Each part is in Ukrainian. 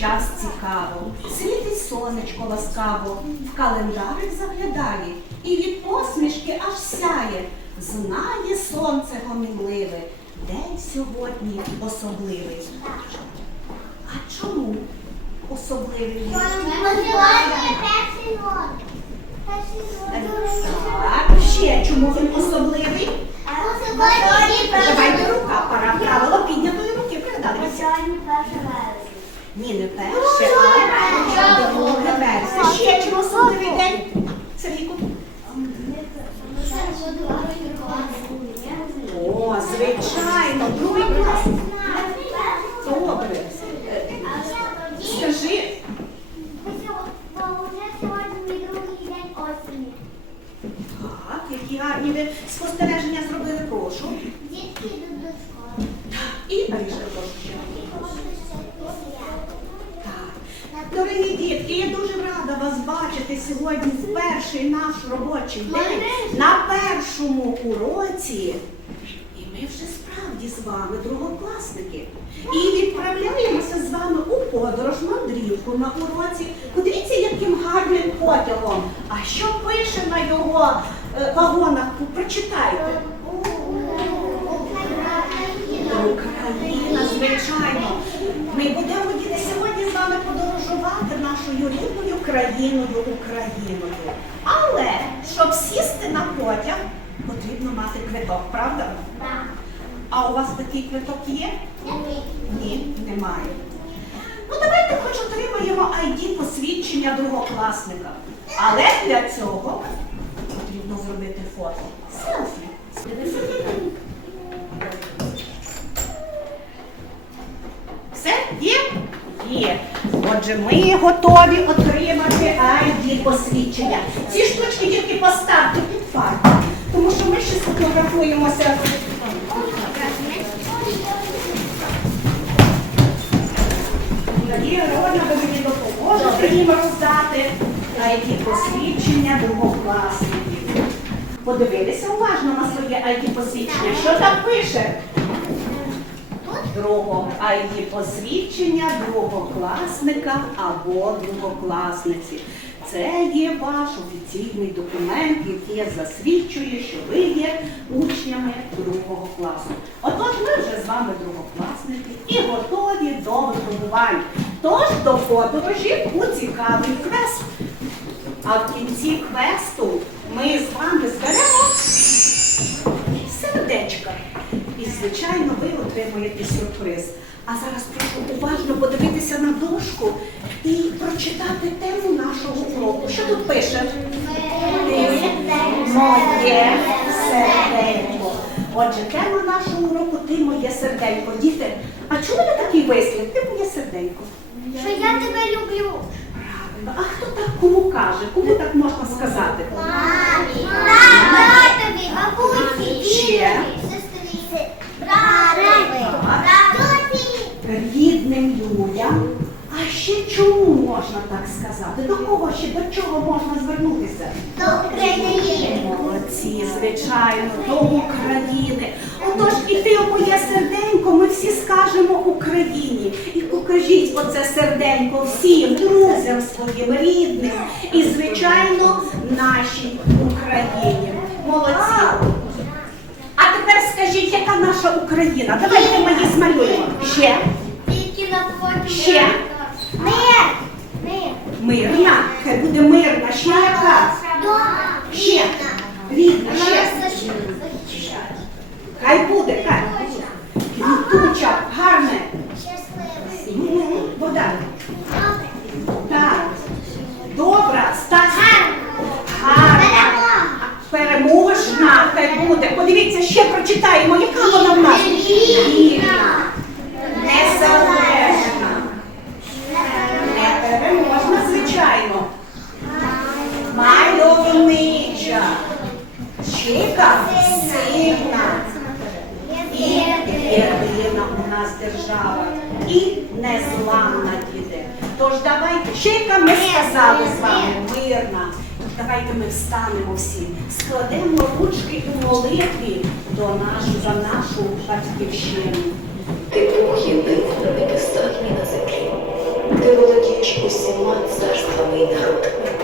час цікаво, світить сонечко ласкаво, в календарик заглядає, і від посмішки аж сяє. Знає сонце гомінливе, день сьогодні особливий. А чому особливий? Так, ще чому він особливий? Давайте Ні, не перше, а друге вересня. Ще чому особливий день? Сергійку? О, звичайно, другий клас. Добре. Скажи, так, які гарні ви спостереження зробили, прошу. І Арішка, прошу ще. Так. Дорогі дітки, я дуже рада вас бачити сьогодні в перший наш робочий день на першому уроці. І ми вже справді з вами другокласники. І відправляємося з вами у подорож мандрівку на уроці. Подивіться, яким гарним потягом. А що пише на його е, вагонах? Прочитайте. Україна, звичайно. Ми будемо сьогодні з вами подорожувати нашою рідною країною Україною. Але щоб сісти на потяг, потрібно мати квиток, правда? А у вас такий квиток є? Ні, немає. Ну давайте хоч отримаємо ID посвідчення другокласника. Але для цього потрібно зробити фото. Селфі. Все? Є? Є. Отже, ми готові отримати ID посвідчення. Ці штучки тільки поставте під фарбу, тому що ми ще сфотографуємося. Надія Григорівна, ви мені допоможете їм роздати ID посвідчення другокласників. Подивилися уважно на своє ID посвідчення. Що там пише? другого ID посвідчення другокласника або другокласниці. Це є ваш офіційний документ, який засвідчує, що ви є учнями другого класу. Отож, ми вже з вами другокласники і готові до випробувань. Тож до подорожі у цікавий квест. А в кінці квесту ми з вами зберемо сердечка. І, звичайно, ви отримуєте сюрприз. А зараз прошу уважно подивитися на дошку і прочитати тему нашого уроку. Що тут пише? Ти моє серденько. Отже, тема нашого уроку ти моє серденько. Діти, а чому не такий вислів? Ти моє серденько. Що я тебе люблю. Правильно. А хто так кому каже? Кому так можна сказати? Мамі. Братові, бабусі, Ще. братові, братові. рідним людям. А ще чому можна так сказати? До кого ще до чого можна звернутися? До України. Молодці, звичайно, до України. Отож, і ти, о моє серденько, ми всі скажемо Україні. І покажіть оце серденько всім друзям своїм рідним і, звичайно, нашій Україні. Молодці. А тепер скажіть, яка наша Україна? Давайте ми її змалюємо. Ще. Тільки на фоні. Ще. Мир. Мир. Мирна. Хай буде мирна. Ще яка? Ще. Рідна. Ще. Хай буде, хай. Квітуча, гарне. щаслива. Вода. Богдан. Так. Добра, Стась. Гарна. Переможна, хай буде. Подивіться, ще прочитаємо, яка вона в нас. Вільна. Вчинка ми сказали з вами мирна. Давайте ми встанемо всі, складемо ручки у молитві до нашу, за нашу батьківщину. Ти єдиний на землі. Ти володієш усіма царствами і народами.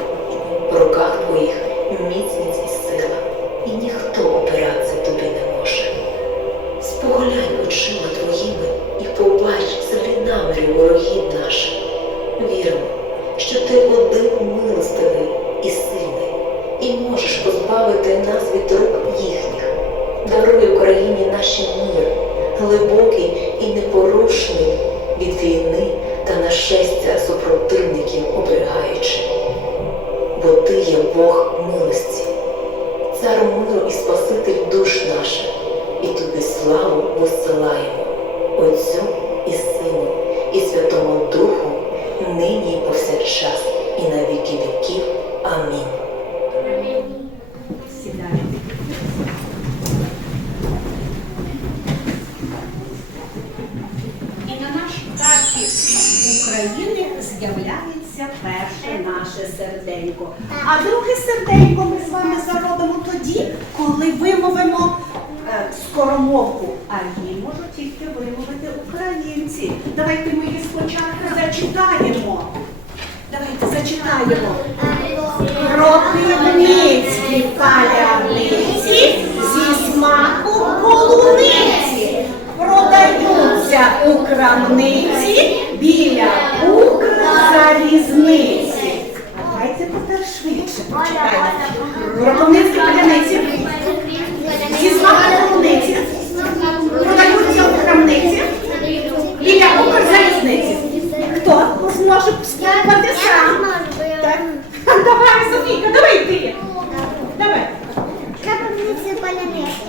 Віки віків. Амінь. І на нашій карті України з'являється перше наше серденько. А друге серденько ми з вами заробимо тоді, коли вимовимо е, скоромовку. А її можуть тільки вимовити українці. Давайте ми її спочатку зачитаємо. Зачитаємо. Кропивницькі паляниці зі смаку полуниці продаються у крамниці біля Укрзалізниці. Давайте тепер швидше почитаємо. Кропивницькі паляниці зі смаком полуниці продаються у крамниці біля Укрзалізниці. Хто зможе спробувати сам? Софійка, давай ти. Давай. Крапивниці паляниці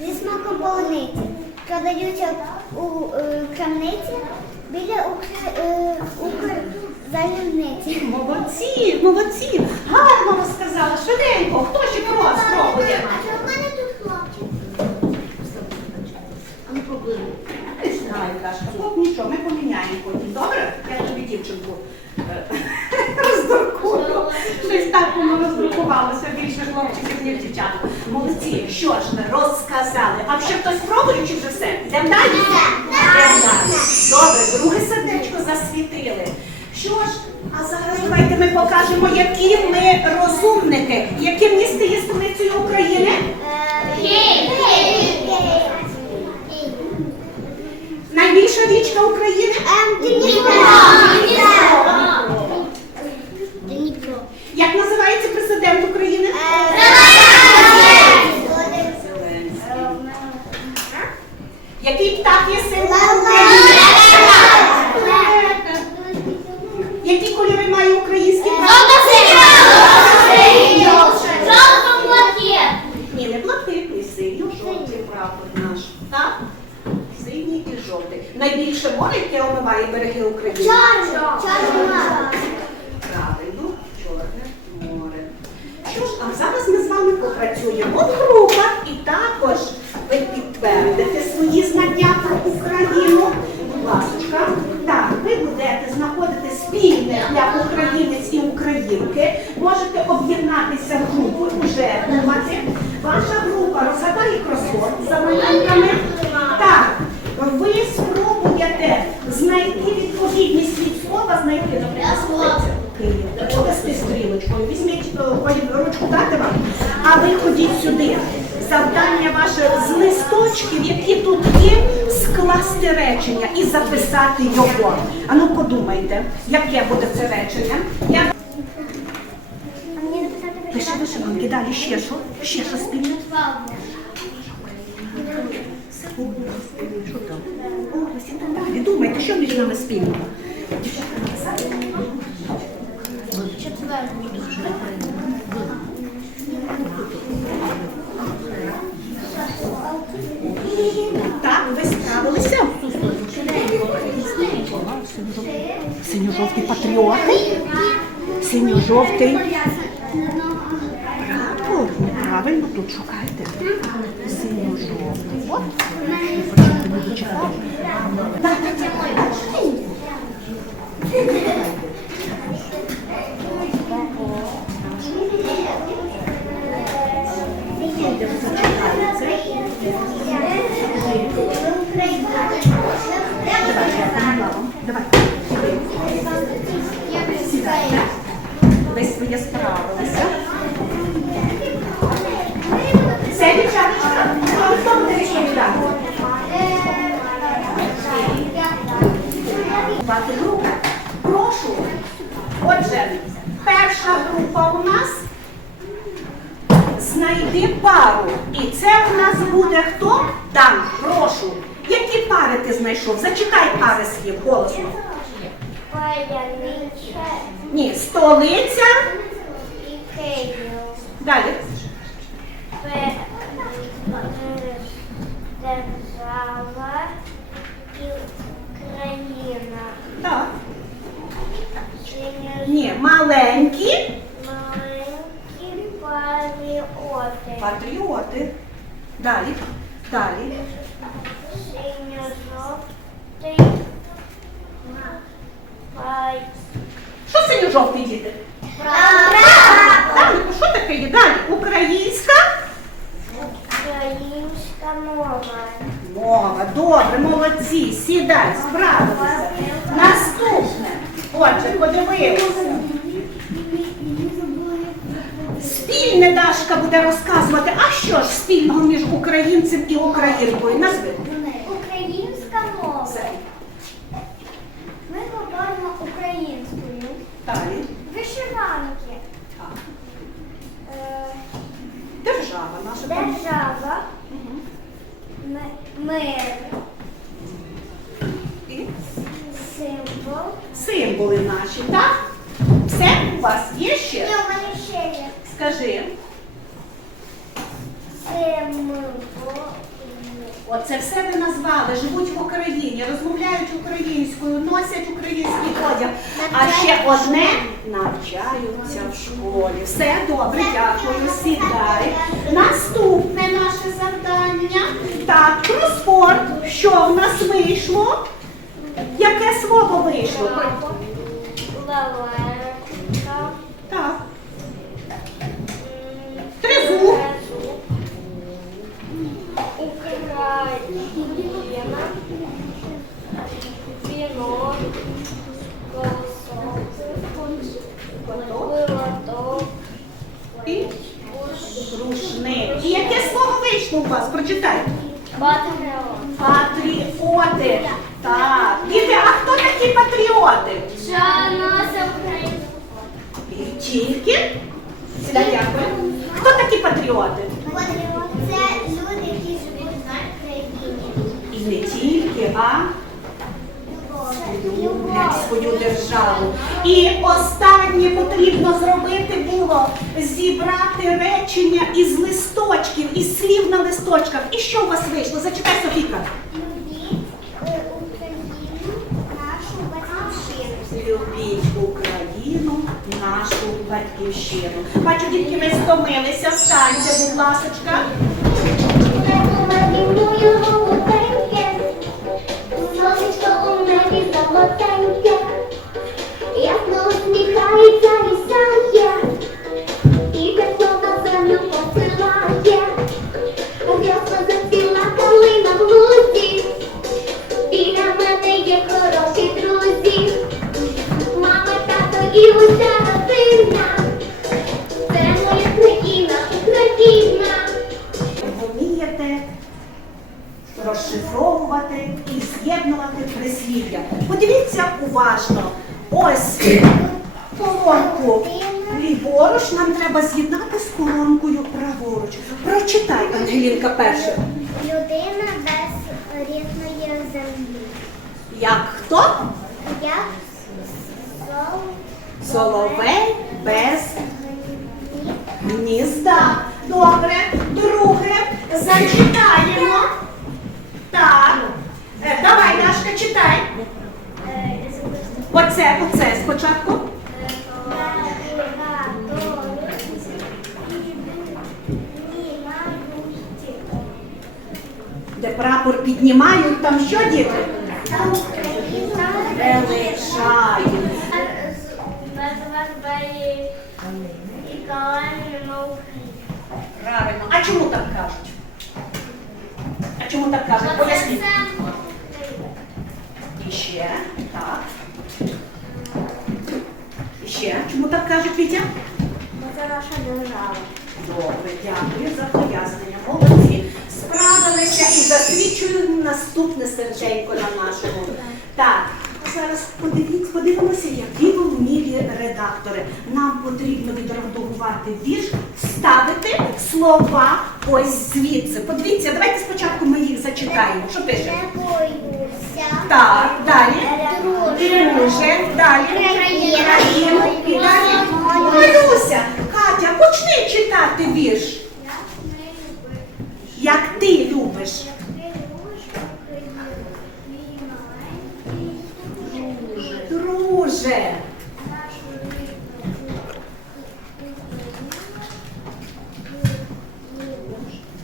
зі смаком полуниці продаються у е, крамниці біля е, Укрзалізниці. Молодці, молодці. Гарно розказали. Швиденько. Хто ще вас спробує? А що в мене тут хлопчик? А ну попливи. Не знаю, Дашка. От нічого, ми поміняємо потім. Добре? Я тобі дівчинку е, роздуркую. Щось так воно роздрукувалося більше хлопчиків, ніж дівчат. Молодці, що ж ми розказали? А ще хтось пробує чи вже все? Йдемо далі? Йдемо далі. Добре, друге сердечко засвітили. Що ж, а зараз давайте ми покажемо, які ми розумники. Яке місто є столицею України? Найбільша річка України? Дніпро. Як називається президент України? Який птах є символом України? Які кольори має український прапор? Ні, не блакитний, синьо-жовтий прапор наш. Так? Синій і жовтий. Найбільше море, яке омиває береги України. Правильно, Чорне море. Що ж, а зараз ми з вами попрацюємо в і також ви підтвердите свої знання про Україну. Будь ласка, так, ви будете знаходити спільне для українець і українки. Можете об'єднатися в групу, вже думати. Ваша група розгадає кросворд за малюнками. Так, ви спробуєте знайти відповідність від слова, знайти, столиця. Київ. Стрілочкою, візьміть е, ручку дати вам, а ви ходіть сюди. Завдання ваше з листочків, які тут є, скласти речення і записати його. А ну подумайте, яке буде це речення. Я... Пиши вишиванки, далі ще що? Ще що спільне? Що там? Так далі. Думайте, що між нами спільного? Написали? Так, ви справилися? Синьо-жовтий патріоти? Синьо-жовтий прапор. Неправильно тут шукайте. Синьо-жовтий. От. Так, я справилася. Це дівчаточка. Прошу. Отже, перша група у нас знайди пару. І це в нас буде хто? Дан, прошу. Які пари ти знайшов? Зачекай пари слів, голосно. Ні, столиця. Далі. Держава і Україна. Так. Ні, маленькі Маленькі патріоти. патріоти. Далі. Далі. Синьо-жовтий Що синьо-жовтий діти? Прапор. Що таке є? Далі. Українська Українська мова. мова. Добре, молодці. Сідай, справилися. Наступне. Отже, подивилися. Спільне Дашка буде розказувати. А що ж спільного між українцем і українкою? Назви. Українська мова. Це. Ми говоримо українською. Далі. Вишиванки. Так. Е, Держава наша. Держава. Мгм. Ми- Мир. І Символ. символи наші, так? Все у вас є ще? Ні, у мене ще є. Скажи. Символ. Оце все ви назвали, живуть в Україні, розмовляють українською, носять український одяг. А ще одне навчаються в школі. Все добре, дякую. Сідай. Наступне наше завдання. Так, про спорт. Що в нас вийшло? Яке слово вийшло? Лаленка. У вас? Прочитайте. Патріот. Патріоти. Так. Діти, а хто такі патріоти? Що носить Україну? І тільки. Дякую. Хто такі патріоти? Патріоти. це люди, які живуть в країні. І не тільки, а люблять свою державу. І останнє потрібно зробити було зібрати речення із листочків, із слів на листочках. І що у вас вийшло? Зачитай, Софійка. Любіть Україну, нашу батьківщину. Любіть Україну, нашу батьківщину. Бачу, дітки, ви стомилися. Встаньте, будь ласочка. Сонечко у хто? Сол... Соловей без гнізда. Добре. Друге. Зачитаємо. Так. Е, Давай, Дашка, читай. Оце, оце спочатку. Де прапор піднімають, там що діти? Правильно. А чому так кажуть? А чому так кажуть? Поясніть. І ще. Так. І ще. Чому так кажуть, Вітя? Це наша держава. Добре, дякую за пояснення. Молодці. Справилися і засвідчую наступне серденько на нашому. Так, зараз подивіться, подивимося, які ви вмілі редактори. Нам потрібно відредагувати вірш, вставити слова ось звідси. Подивіться, давайте спочатку ми їх зачитаємо. Що пише? Не боюся. Так, далі. Друже. Друже, далі. Країна. І далі. Малюся. Катя, почни читати вірш. Як ти любиш. Друже.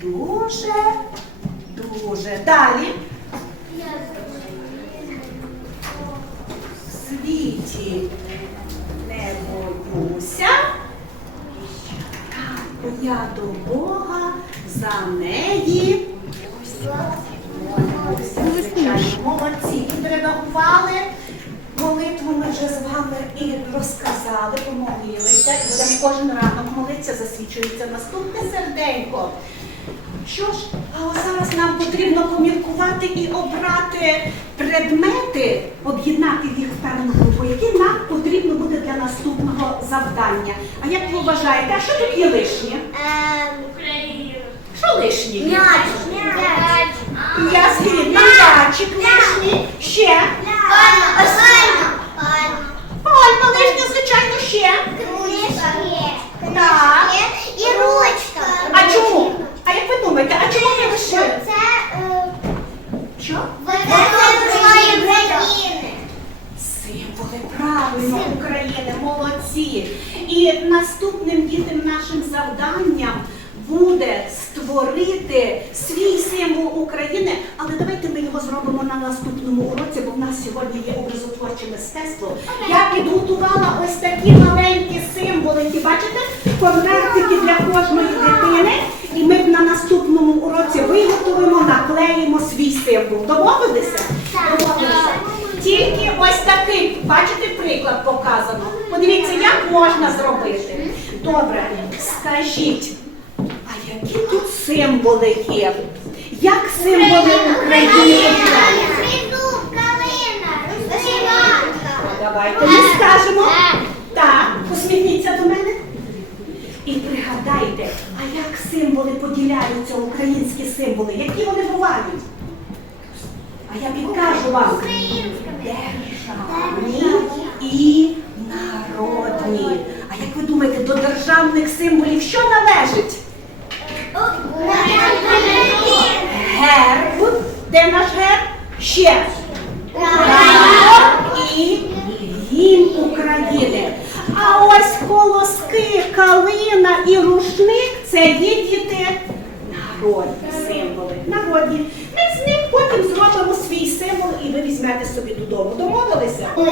Дуже, дуже. Далі. В світі не боюся. Бо я до Бога за неї. Молодці. Молитву ми вже з вами і розказали, помолилися. І будемо кожен ранок молитися, засвідчується наступне серденько. Що ж, а зараз нам потрібно поміркувати і обрати предмети, об'єднати їх в певну групу, які нам потрібно буде для наступного завдання. А як ви вважаєте, а що тут є лишнє? Що лишнє? є? Я згідна, м'ячик лишній, ще. Пальма звичайно, Книжки. Так. І ручка. А чому? А як ви думаєте, а чому не лишили? Це Що? свої України. Символи правильно України, молодці. І наступним дітям нашим завданням буде створити свій символ України. Але давайте ми його зробимо на наступному уроці, бо в нас сьогодні є образотворче мистецтво. Я підготувала ось такі маленькі символики. Бачите? Конвертики для кожної дитини. І ми на наступному уроці виготовимо, наклеїмо свій символ. Домовилися? Домовилися. Тільки ось такий, бачите, приклад показано. Подивіться, як можна зробити. Добре, скажіть, які тут символи є? Як символи України? Давайте ми скажемо. Так, посміхніться до мене. І пригадайте, а як символи поділяються, українські символи? Які вони бувають? А я підкажу вам. Державні і народні. А як ви думаєте, до державних символів що належить? Герб. Де наш герб? Ще. І гімн України. А ось колоски, калина і рушник це діти народні символи. Народні. Ми з них потім зробимо свій символ і ви візьмете собі додому. Домовилися? Ми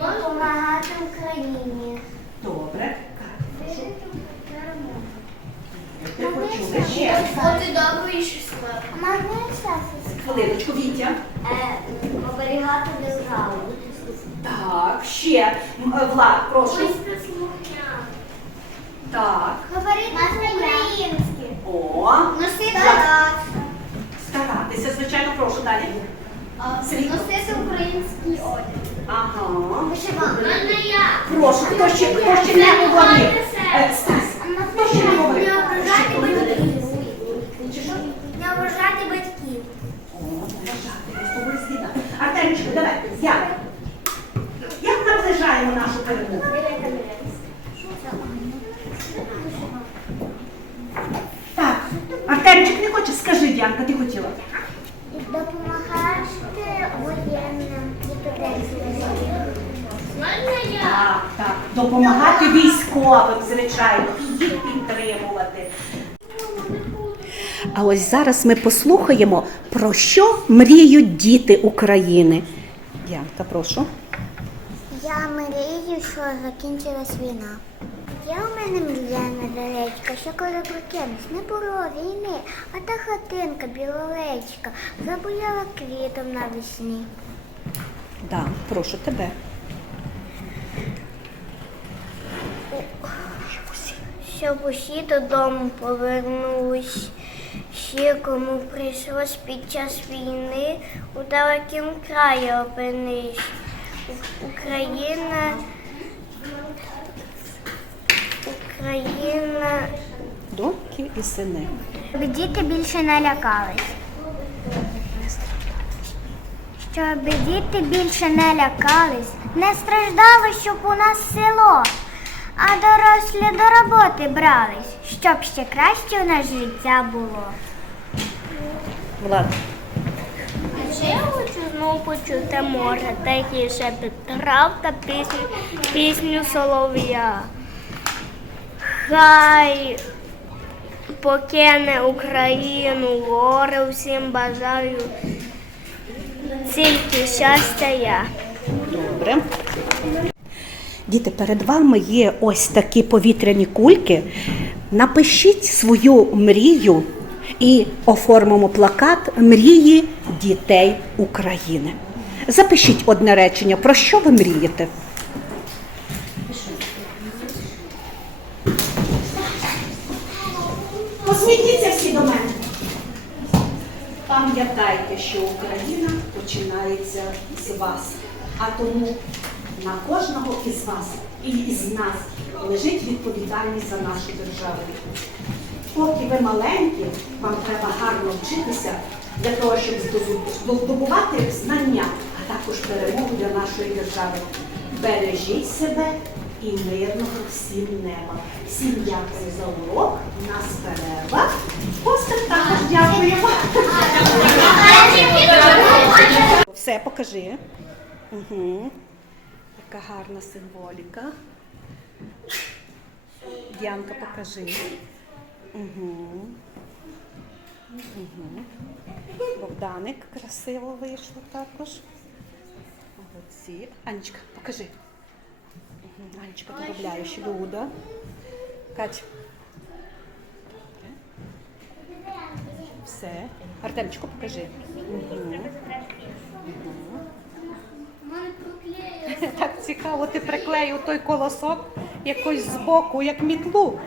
Допомагати Україні. добре. Ти почула ще. Бути доброю і щасливою. Хвилиночку, Вітя. Оберігати державу. Так, ще. Е, Влад, прошу. Так. Говорити українськи. О, Носити старатися, звичайно, прошу далі. Сергій. Носити український одяг. Ага. Прошу, хто ще, хто ще не говорив? Е, Стас, хто ще не говорив? Не ображати батьків. Не ображати батьків. О, не ображати, з тобою згідна. Артемчику, давай, зяви. Як наближаємо нашу перемогу? Так, Артемчик не хоче, скажи, Діанка, ти хотіла. Допомагати військовим, звичайно, і їх підтримувати. А ось зараз ми послухаємо, про що мріють діти України. Янка, прошу. Я мрію, що закінчилась війна. Я у мене мрія недалечка, що коли прокинусь, не було війни, а та хатинка білолечка забуяла квітом навесні. Да, прошу тебе. Щоб усі додому повернулись. Ще кому прийшлось під час війни у далекім краї опинись. Україна. Україна. Доньки і сини. Щоб діти більше не лякались. Щоб діти більше не лякались, не страждали, щоб у нас село, а дорослі до роботи брались, щоб ще краще у нас життя було. Влад. А ще я хочу знову почути море, тихіше трав та пісню, пісню солов'я. Хай покине Україну, горе всім бажаю, тільки щастя я. Добре. Діти, перед вами є ось такі повітряні кульки. Напишіть свою мрію і оформимо плакат Мрії дітей України. Запишіть одне речення, про що ви мрієте? Посвітіться всі до мене. Пам'ятайте, що Україна починається з вас, а тому на кожного із вас і із нас лежить відповідальність за нашу державу. Поки ви маленькі, вам треба гарно вчитися для того, щоб здобувати знання, а також перемогу для нашої держави. Бережіть себе і мирного всім неба. Всім дякую за урок. Нас перерва. Костик також дякуємо. Все, покажи. Угу. Яка гарна символіка. Діанка, покажи. Угу. Угу. Богданик красиво вийшло також. Молодці. Анечка, покажи. Угу. Анечка, доробляєш. Люда. Кать. Все. Артемчику, покажи. Угу. Цікаво, ти приклеїв той колосок якось збоку, як мітлу.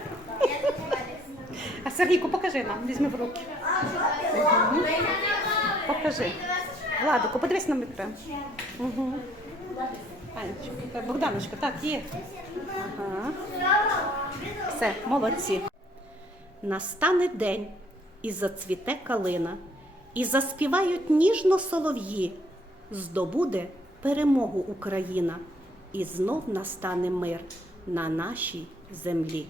А Сергійку, покажи нам, візьми в руки. Мгм. Покажи. Владику, подивись на мікро. Угу. Анечка, Богданочка, так, є. Ага. Все, молодці. Настане день, і зацвіте калина, і заспівають ніжно солов'ї. Здобуде перемогу Україна, і знов настане мир на нашій землі.